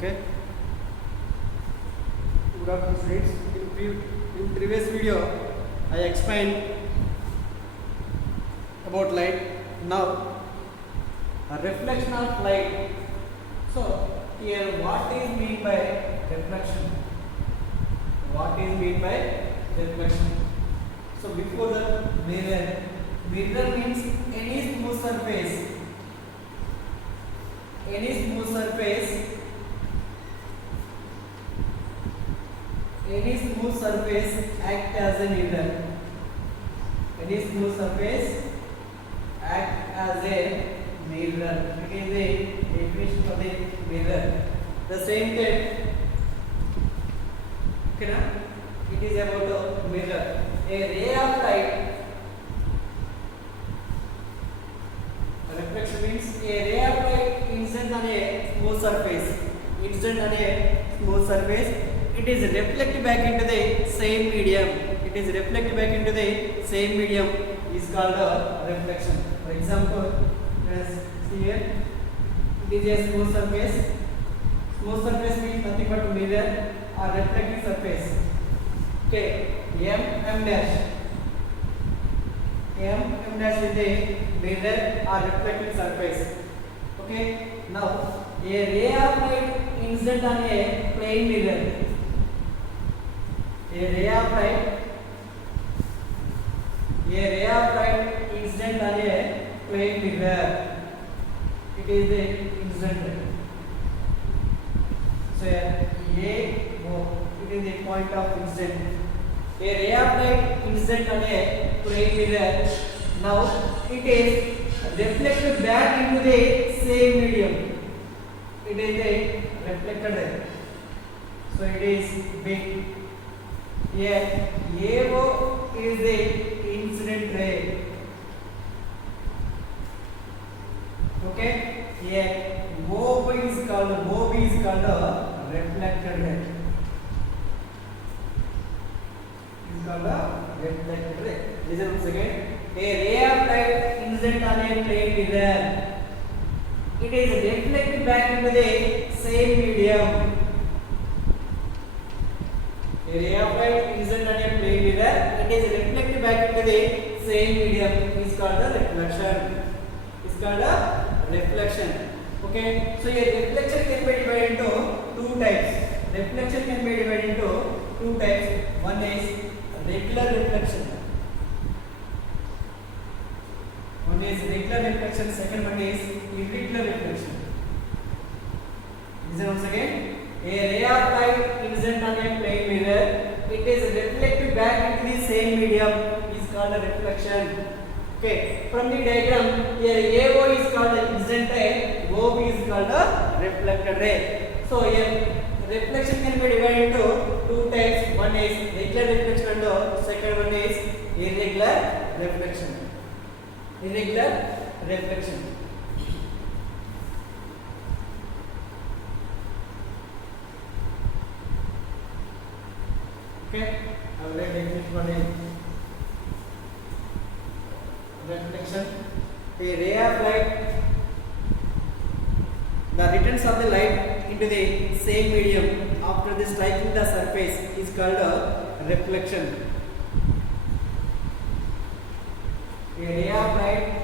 Okay. Good afternoon, students. In previous video, I explained about light. Now, a reflection of light. So, here what is meant by reflection? What is meant by reflection? So, before the mirror means any smooth surface. Any smooth surface act as a mirror. Any smooth surface act as a mirror. It is a definition of the mirror. The same thing. Okay, na? It is about a mirror. A ray of light. Reflection means a ray of light incident on a smooth surface. It is reflected back into the same medium. Is called a reflection. For example, let's see here. It is a smooth surface. Smooth surface means nothing but mirror or reflecting surface. Okay, M dash is a mirror or reflecting surface. Okay, now a ray of light incident on a plane mirror. A ray of light incident on a plane mirror. It is a incident. So it is a point of incident. A ray of light incident on a plane mirror. Now it is reflected back into the same medium. It is a reflected ray. So it is big. Here AO is the incident ray. Okay. Here OB is called a reflected ray. Listen once again. A ray of light incident on a plane mirror. It is reflected back into the same medium. A ray of light incident on a plane mirror. It is reflected back into the same medium. Is called a reflection. Okay. So a reflection can be divided into two types. One is regular reflection. Second one is irregular reflection. Listen once again. A ray of light incident on a plane mirror. It is reflected back into the same medium. Is called a reflection. Okay. From the diagram, here AO is called the incident ray. OB is called a reflected ray. So here reflection can be divided into two types. One is regular reflection and the second one is irregular reflection. Okay, I will write definition for reflection. A ray of light, the returns of the light into the same medium after the striking the surface is called a reflection. A ray of light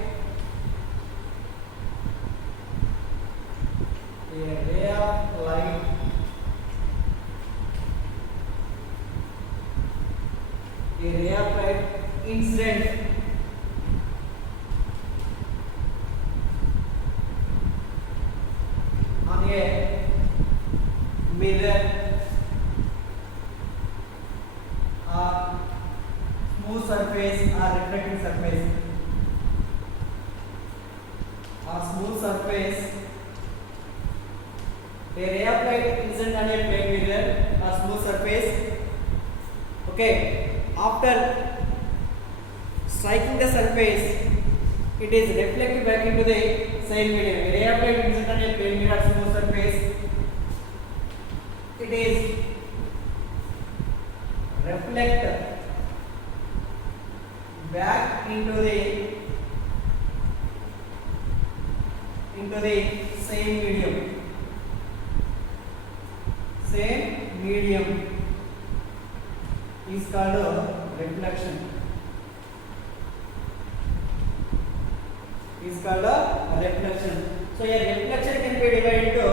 incident on a mirror or smooth surface or reflecting surface. A ray of light incident on a plane mirror or smooth surface. Okay, after striking the surface, it is reflected back into the same medium. A ray of light incident on a plane mirror or smooth surface. It is reflected back into the same medium. same medium is called reflection. Is called a reflection. So a reflection can be divided into,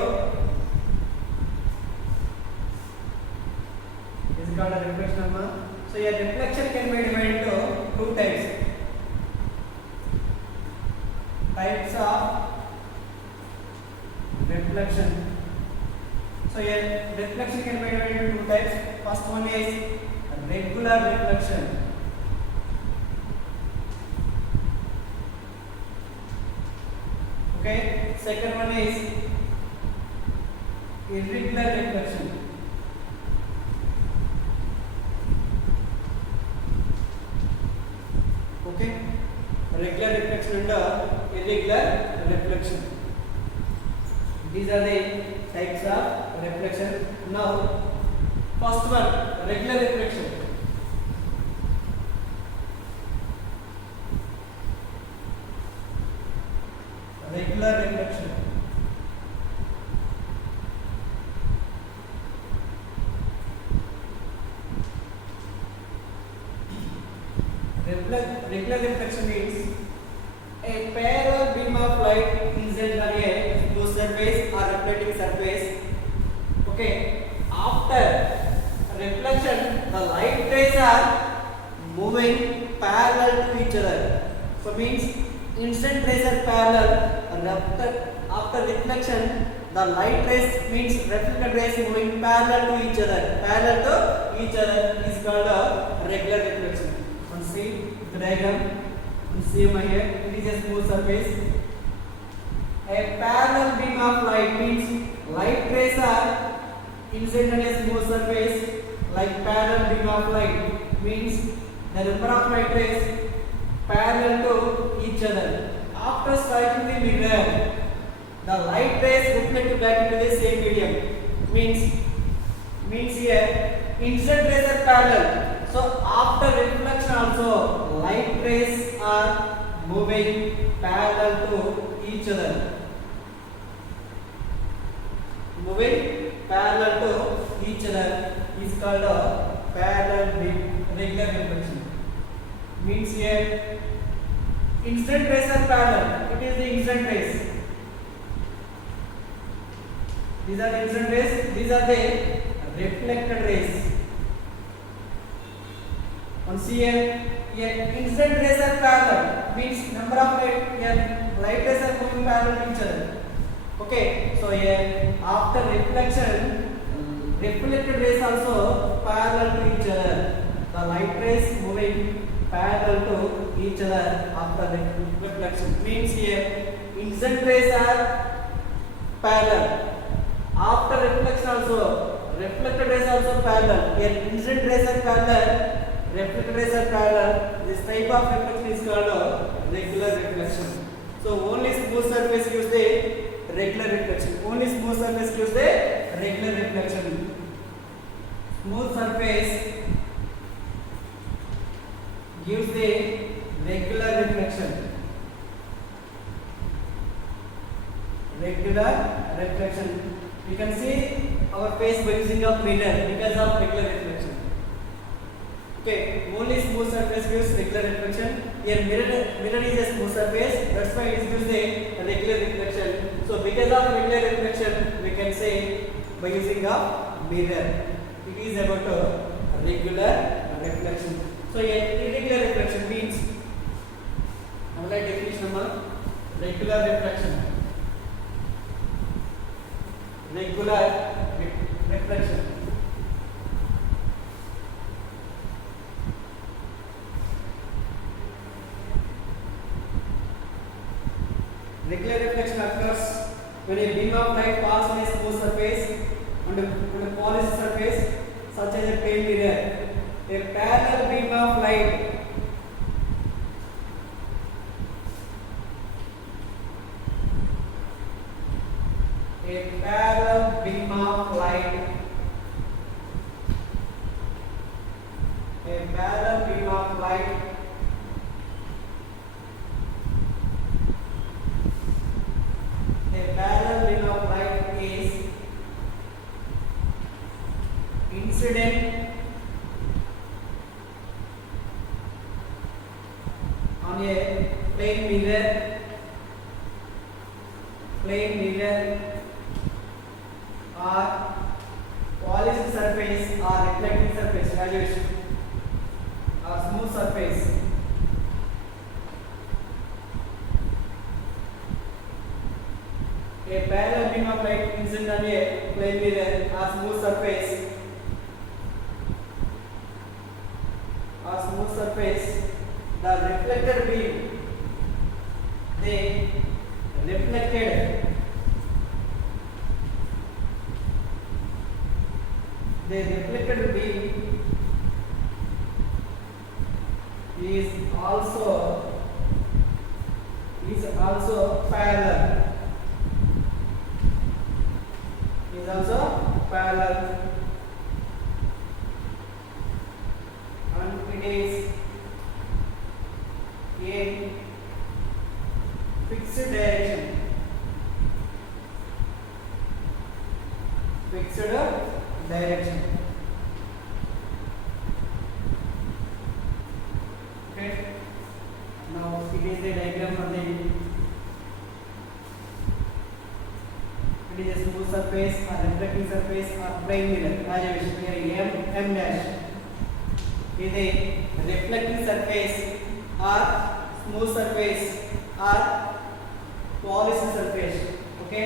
is called a reflection. So a reflection can be divided into two types. Types of reflection. So a reflection can be divided into two types. First one is regular reflection. Okay. Second one is irregular reflection. Okay. Regular reflection and irregular reflection. These are the types of reflection. Now, first one, regular reflection. Regular reflection. Regular reflection means a parallel beam of light incident on a smooth surface or reflecting surface. Okay. After reflection, the light rays are moving parallel to each other. So means incident rays are parallel, and after reflection, the light rays means reflected rays moving parallel to each other. Parallel to each other is called a regular reflection. And see the diagram. You see over here, it is a smooth surface. A parallel beam of light means light rays are incident on a smooth surface. Like parallel beam of light means the number of light rays parallel to each other. After striking the mirror, the light rays reflect back into the same medium. Means here incident rays are parallel. So after reflection also light rays are moving parallel to each other. Moving parallel to each other is called a parallel beam regular reflection. Means here incident rays are parallel. It is the incident rays. These are the incident rays. These are the reflected rays. And see here incident rays are parallel. Means number of light rays are moving parallel to each other. Okay. So here after reflection, reflected rays also parallel to each other. The light rays moving parallel to each other after reflection. Means here incident rays are parallel. After reflection also reflected rays also parallel. Here incident rays are parallel, reflected rays are parallel. This type of reflection is called regular reflection. So only smooth surface gives the regular reflection. Only smooth surface gives the regular reflection. Smooth surface gives the regular reflection. Regular reflection. You can see our face by using a mirror because of regular reflection. Okay, only smooth surface gives regular reflection. Here mirror is a smooth surface. That's why it gives the regular reflection. So because of regular reflection, we can say by using a mirror. It is about a regular reflection. So irregular reflection means, now like definition number, regular reflection. Regular reflection. Regular reflection occurs when a beam of light passes on a smooth surface on a polished surface such as a pale mirror. A parallel beam of light in on a plane mirror or polished surface or reflecting surface graduation or smooth surface. A parallel beam of light incident on a plane mirror or smooth surface the reflected beam the reflected beam is also parallel and it is in fixed direction. Okay. Now it is the diagram for it is a smooth surface or reflecting surface or plane mirror. As here M dash is a reflecting surface or smooth surface or polished surface. Okay,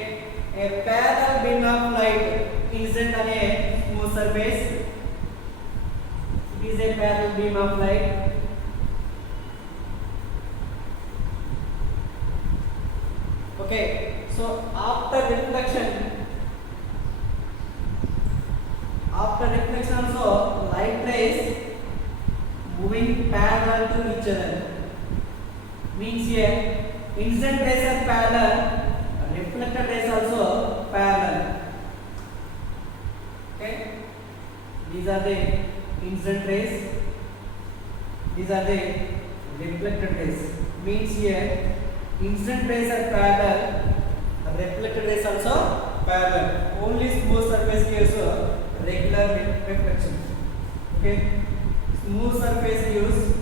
a parallel beam of light incident on a smooth surface. It is a parallel beam of light. Okay, so after reflection also light rays moving parallel to each other. Means here incident rays are parallel, reflected rays also parallel. Okay, these are the incident rays, these are the reflected rays. Means here incident rays are parallel, reflected rays also parallel. Only smooth surface gives regular reflection. Okay, smooth surface gives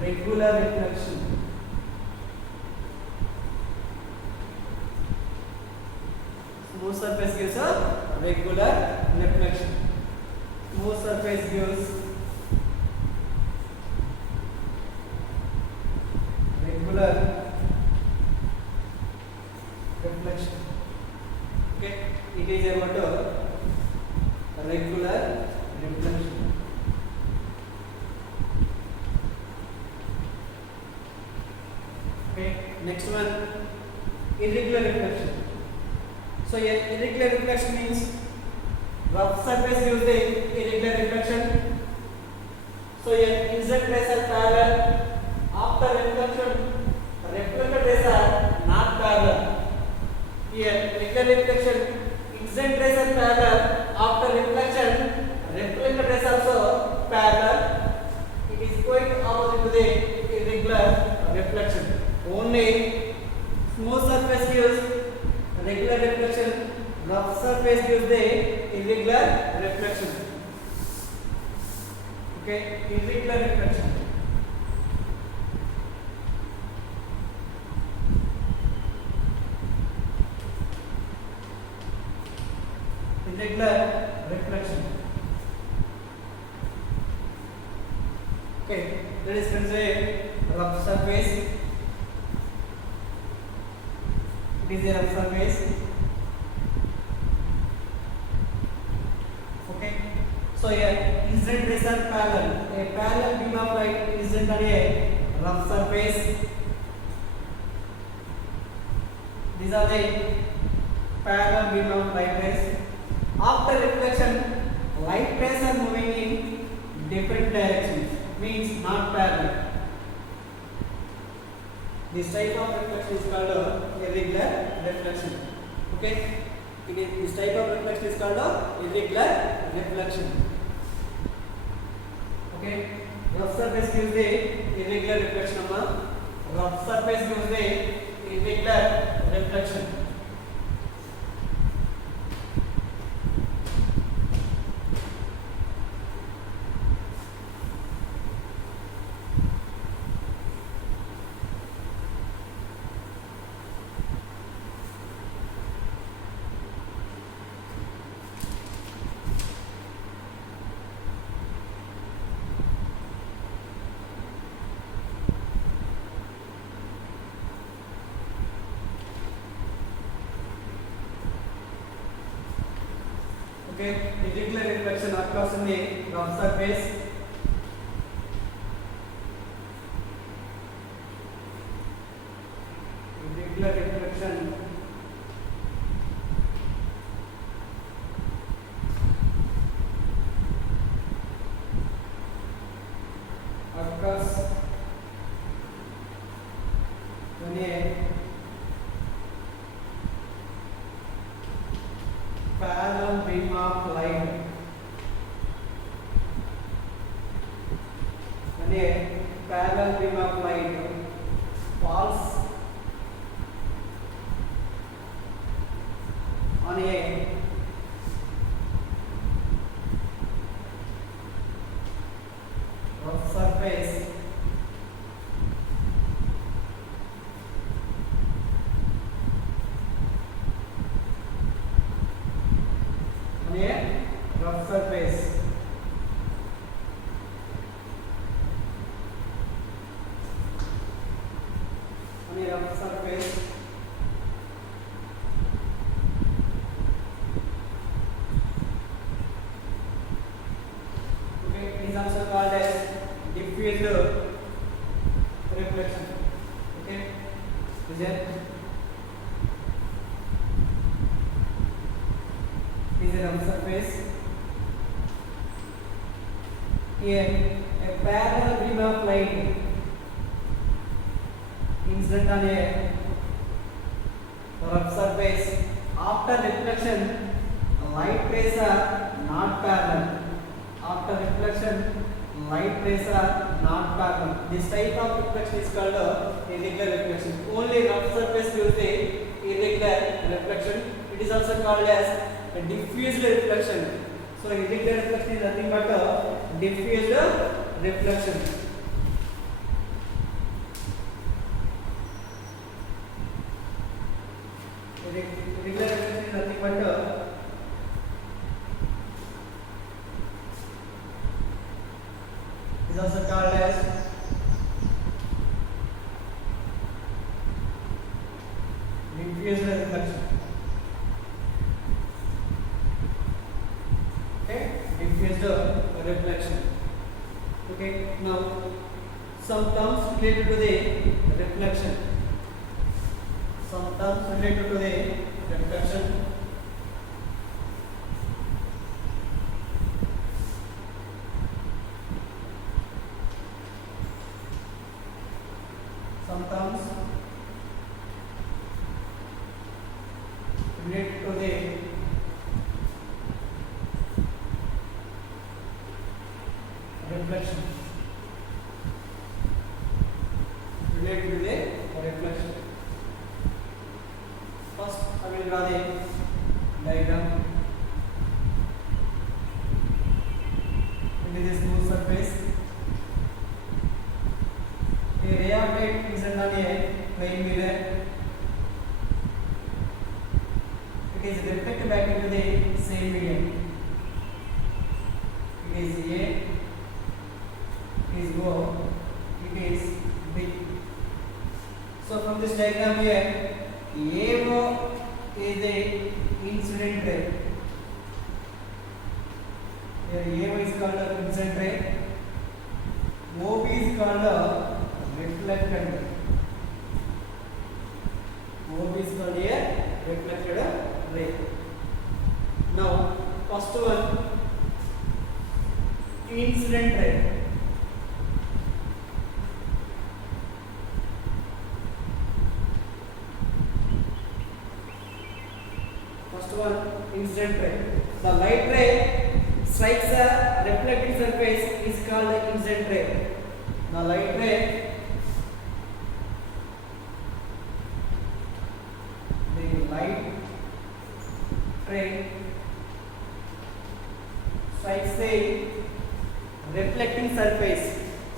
regular reflection. Smooth surface gives a regular reflection. Smooth surface gives regular reflection. Okay, it is about a regular reflection. Okay, next one, irregular reflection. So irregular reflection means rough surface gives the irregular reflection. So incident rays are parallel. After reflection, reflected rays are not parallel. Here regular reflection, incident rays are parallel. After reflection, reflected rays also parallel. It is quite opposite to the irregular reflection. Only smooth surface gives regular reflection, rough surface gives the irregular reflection. Okay, irregular reflection. Irregular reflection. Okay, let us consider rough surface. It is a rough surface. Okay, so here incident rays are parallel. A parallel beam of light is incident on a rough surface. These are the parallel beam of light rays. After reflection, light rays are moving in different directions. Means not parallel. This type of reflection is called irregular reflection. Okay, this type of reflection is called irregular reflection. Okay, rough surface gives the irregular reflection. rough surface gives the irregular reflection. Okay, irregular reflection occurs in the rough surface. Irregular reflection occurs when a parallel beam of light, when a parallel beam of light falls on a rough surface, on a rough surface, on a rough surface, okay, it is also called as diffused reflection. Okay, is it? Is a rough surface. Here, a parallel beam of light incident on a rough surface. After reflection, light rays are not parallel. After reflection, light rays are not parallel. This type of reflection is called irregular reflection. Only rough surface gives the irregular reflection. It is also called as a diffused reflection. So irregular reflection is nothing but a diffused reflection. Irregular reflection is nothing but is also called as diffused reflection. Okay, diffused reflection. Okay, now some terms related to the reflection. Some terms related to the reflection. Some terms related to the reflection. Related to the reflection. First, I will draw the diagram. It is smooth surface. A ray of light is on a plane mirror. It is reflected back into the same medium. It is A, it is O, it is B. So from this diagram here, AO is the incident ray. Here AO is called the incident ray. OB is called the reflected ray. OB is called a reflected ray. Now, first one, incident ray. First one, incident ray. The light ray strikes a reflecting surface is called the incident ray. The light ray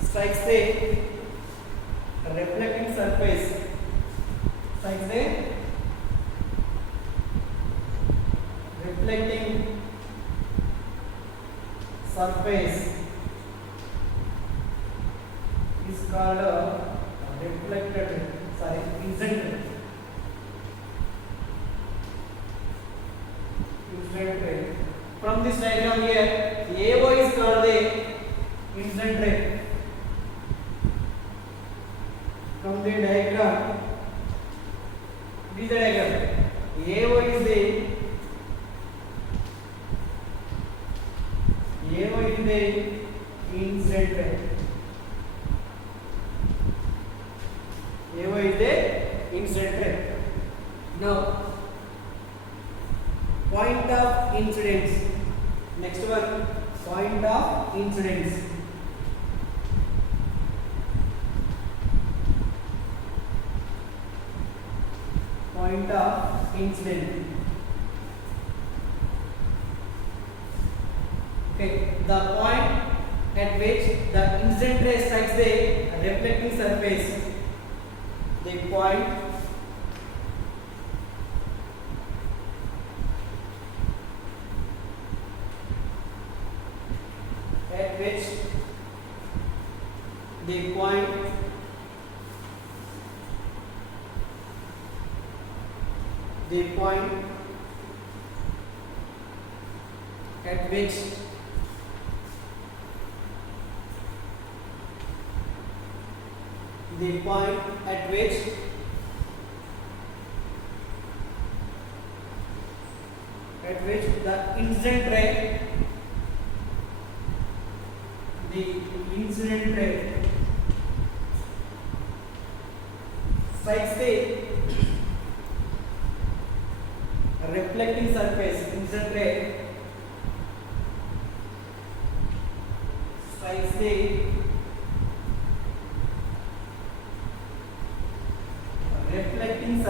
strikes the reflecting surface, strikes the reflecting surface is called reflected, sorry, incident ray. Incident ray. From this diagram here, AO is called the incident ray. From the diagram, this is the diagram. AO is the incident ray. AO is the incident ray. Now, point of incidence. Next one, point of incidence. Point of incidence. Okay, the point at which the incident ray strikes the reflecting surface. The point at which the point at which the point at which the incident ray strikes the reflecting surface. Incident ray strikes the reflecting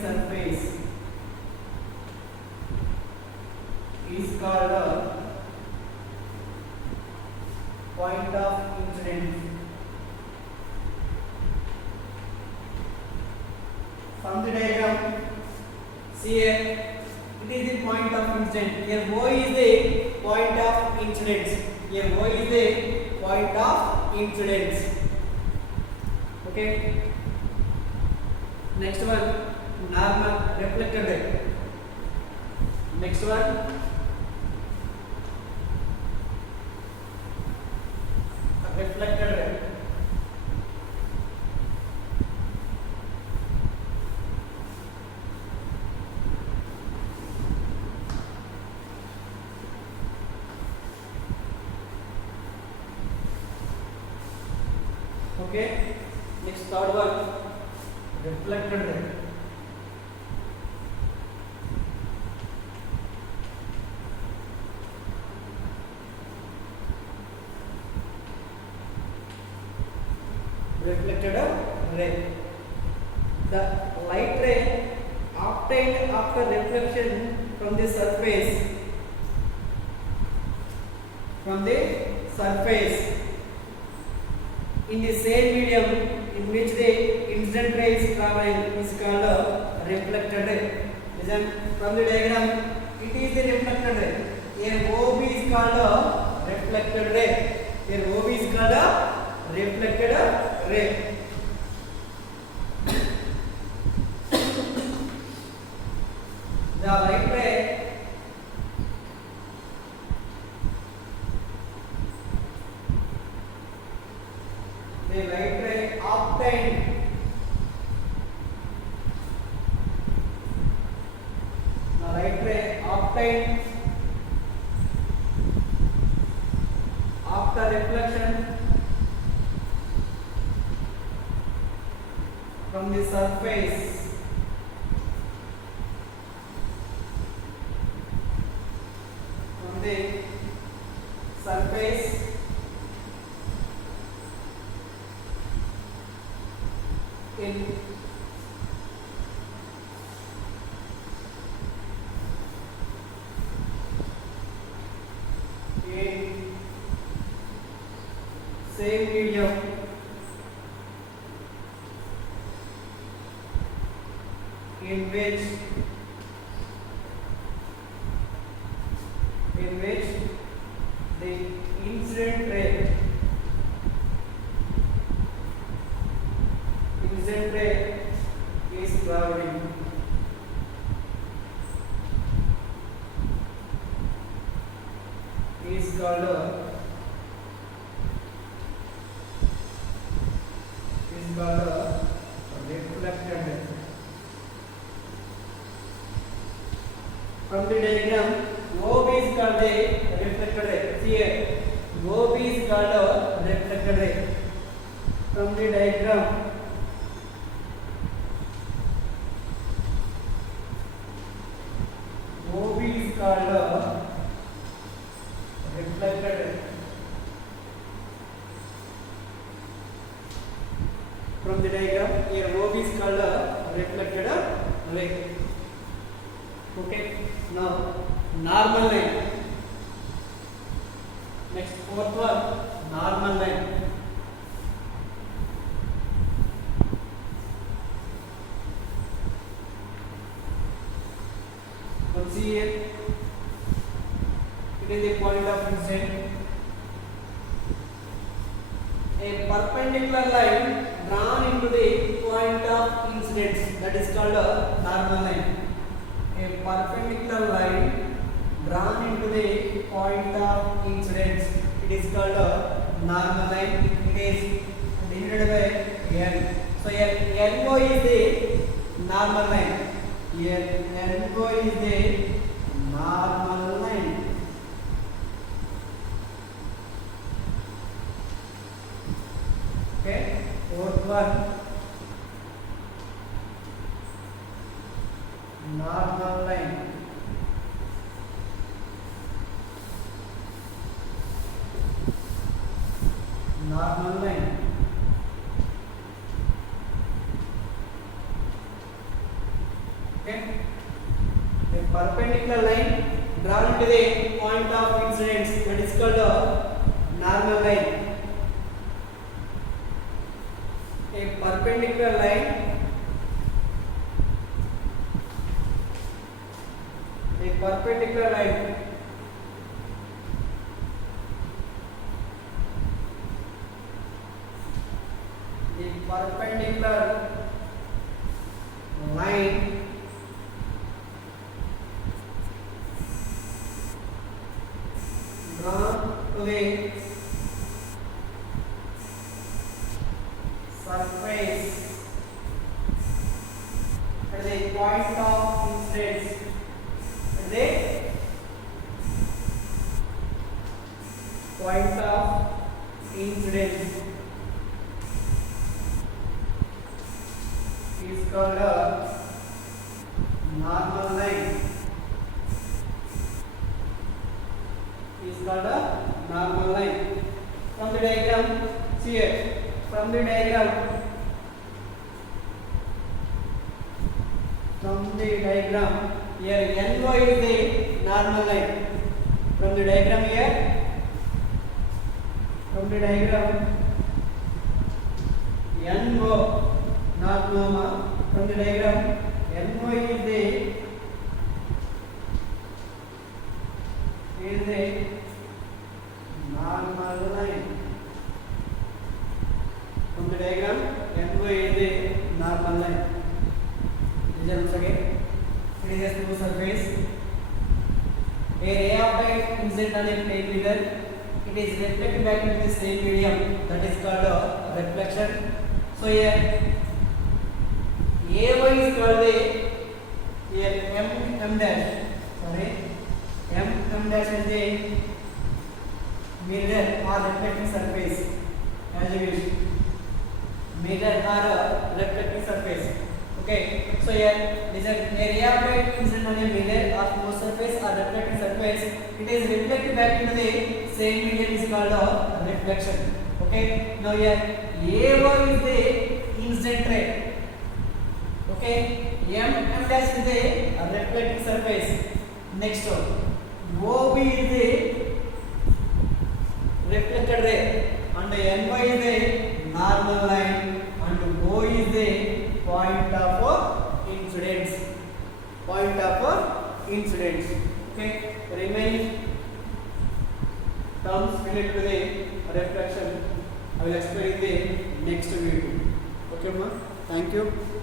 surface is called a point of incidence. From the diagram, see here, it is the point of incidence. Here O is the point of incidence. Here O is the point of incidence. Okay. Next one, normal reflected ray. Next one, reflected ray. Okay. Next, third one, reflected ray. Reflected ray. The light ray obtained after reflection from the surface in the same medium in which the incident ray is traveling is called a reflected ray. Listen, from the diagram, it is the reflected ray. Here OB is called a reflected ray. Here OB is called a reflected ray. The light ray obtained after reflection from the surface in same medium in which the incident ray is traveling. Is called reflected. From the diagram, OB is called a reflected ray. See here, OB is called a reflected ray. From the diagram, OB is called a reflected ray. From the diagram, here OB is called a reflected ray. Okay, now normal line. Next, fourth one, normal line. Now see here, it is a point of incident. A perpendicular line drawn into the point of incidence, that is called a normal line. A perpendicular line drawn into the point of incidence, it is called a normal line. It is denoted by N. So NO is the normal line. NO is the normal line. Okay, fourth one, normal line. Normal line. Okay, a perpendicular line drawn to the point of incidence, that is called a normal line. A perpendicular line the perpendicular line drawn to the surface at the point of incidence, at the point of incidence is called a normal line. Is called a normal line. From the diagram, see here. From the diagram, here NO is the normal line. From the diagram here, from the diagram, NO, not normal. From the diagram, NO is the normal line. From the diagram, NO is the normal line. Once again, it is a smooth surface. A ray of light incident on a plane mirror, it is reflected back into the same medium, that is called a reflection. So here AY is called the M dash. Sorry, M dash is the mirror or reflecting surface, as you wish. Mirror or reflecting surface. Okay, so here this is a ray of light incident on a mirror or smooth surface or reflecting surface. It is reflected back into the same medium, is called a reflection. Okay, now here AY is the incident ray. Okay, M dash is the reflecting surface. Next one, OB is the reflected ray, and NY is a normal line and O is a point of incidence. Point of incidence. Okay, remaining terms related to the reflection I will explain in the next video. Okay, ma. Thank you.